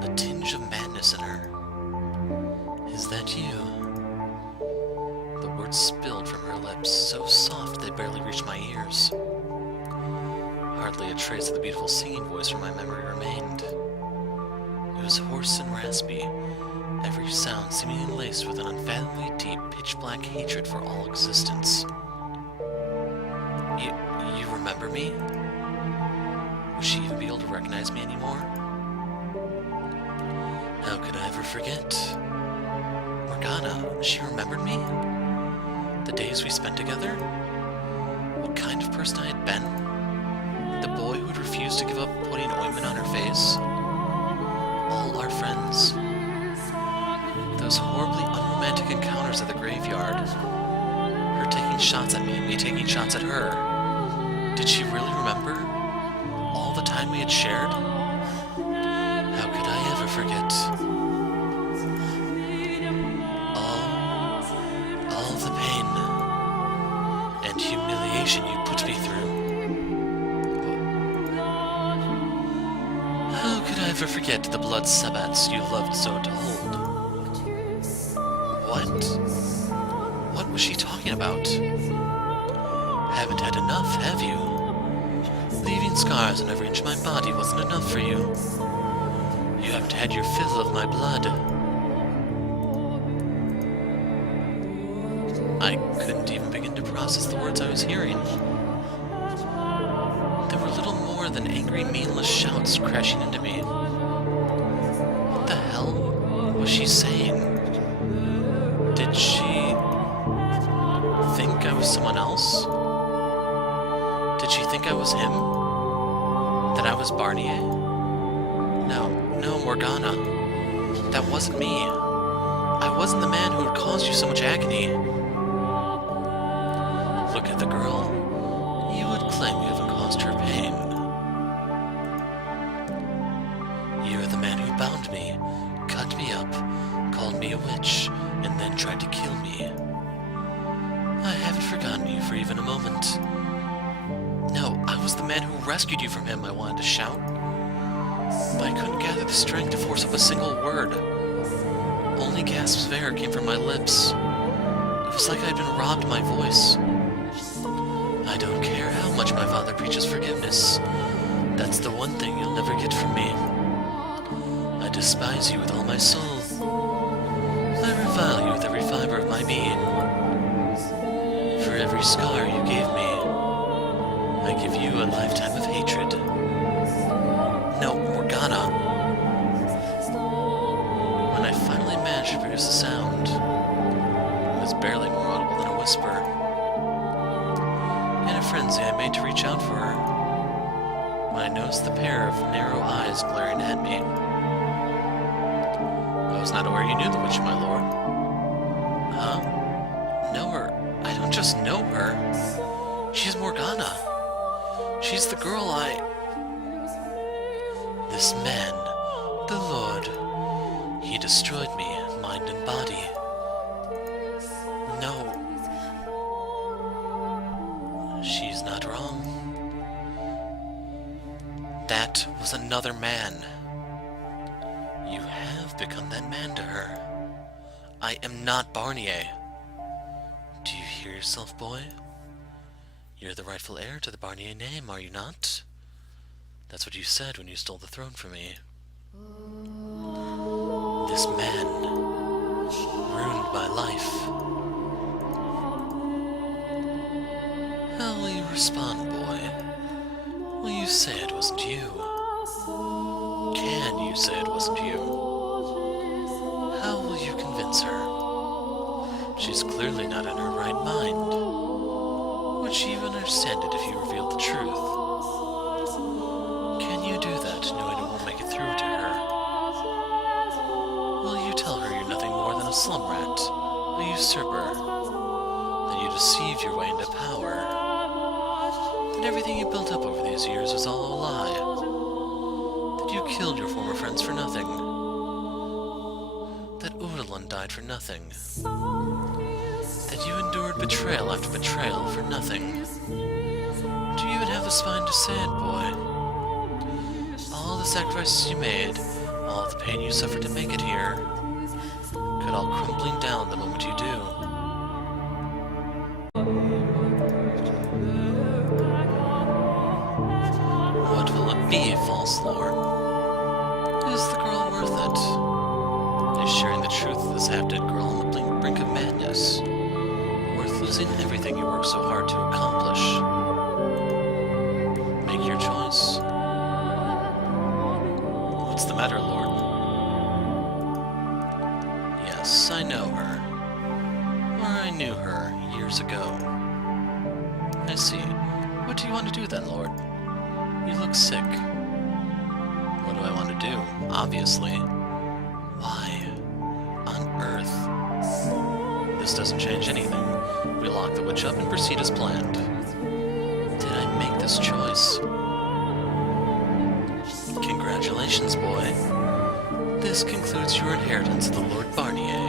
a tinge of madness in her. Is that you? The words spilled from her lips, so soft they barely reached my ears. Hardly a trace of the beautiful singing voice from my memory remained. It was hoarse and raspy, every sound seemingly laced with an unfathomably deep, pitch-black hatred for all existence. You remember me? Would she even be able to recognize me anymore? How could I ever forget? Morgana, she remembered me? The days we spent together? What kind of person I had been? The boy who had refused to give up putting ointment on her face? All our friends. Those horribly unromantic encounters at the graveyard. Her taking shots at me and me taking shots at her. Did she really remember? All the time we had shared? How could I ever forget? All the pain and humiliation you put me through. How could I ever forget the blood sabbats you loved so to hold? What was she talking about? Haven't had enough, have you? Leaving scars on every inch of my body wasn't enough for you. You haven't had your fill of my blood. I couldn't even begin to process the words I was hearing. They were little more than angry, meaningless shouts crashing into me. What the hell was she saying? Did she think I was someone else? Did she think I was him? That I was Barnier? No, Morgana. That wasn't me. I wasn't the man who had caused you so much agony. Look at the girl. You would claim you haven't caused her pain. You are the man who bound me, cut me up, called me a witch, and then tried to kill me. I haven't forgotten you for even a moment. No, I was the man who rescued you from him, I wanted to shout. But I couldn't gather the strength to force up a single word. Only gasps of air came from my lips. It was like I'd been robbed of my voice. I don't care how much my father preaches forgiveness. That's the one thing you'll never get from me. I despise you with all my soul. I revile you with every fiber of my being. For every scar you gave me, I give you a lifetime of hatred. No, Morgana. When I finally managed to produce a sound, it was barely more audible than a whisper. In a frenzy, I made to reach out for her, when I noticed the pair of narrow eyes glaring at me. I was not aware you knew the witch, my lord. Huh? Know her? I don't just know her. She's Morgana. She's the girl This man, the Lord, he destroyed me, mind and body. No. She's not wrong. That was another man. You have become that man to her. I am not Barnier. Do you hear yourself, boy? You're the rightful heir to the Barnier name, are you not? That's what you said when you stole the throne from me. This man ruined my life. How will you respond, boy? Will you say it wasn't you? Can you say it wasn't you? How will you convince her? She's clearly not in her right mind. Would she even understand it if you revealed the truth? Can you do that knowing it won't make it through to her? Will you tell her you're nothing more than a slum rat, a usurper, that you deceived your way into power, that everything you built up over these years was all a lie, that you killed your former friends for nothing, that Urlan died for nothing, that you endured betrayal after betrayal for nothing? Do you even have the spine to say it, boy? All the sacrifices you made, all the pain you suffered to make it here, could all crumbling down the moment you do. What will it be, false lord? Is the girl worth it? Is sharing the truth of this half-dead girl on the brink of madness worth losing everything you worked so hard to accomplish? Make your choice. What's the matter, Lord? Yes, I know her. Or I knew her years ago. I see. What do you want to do then, Lord? You look sick. What do I want to do? Obviously. Why on earth? This doesn't change anything. We lock the witch up and proceed as planned. Did I make this choice? Congratulations, boy. This concludes your inheritance of the Lord Barnier.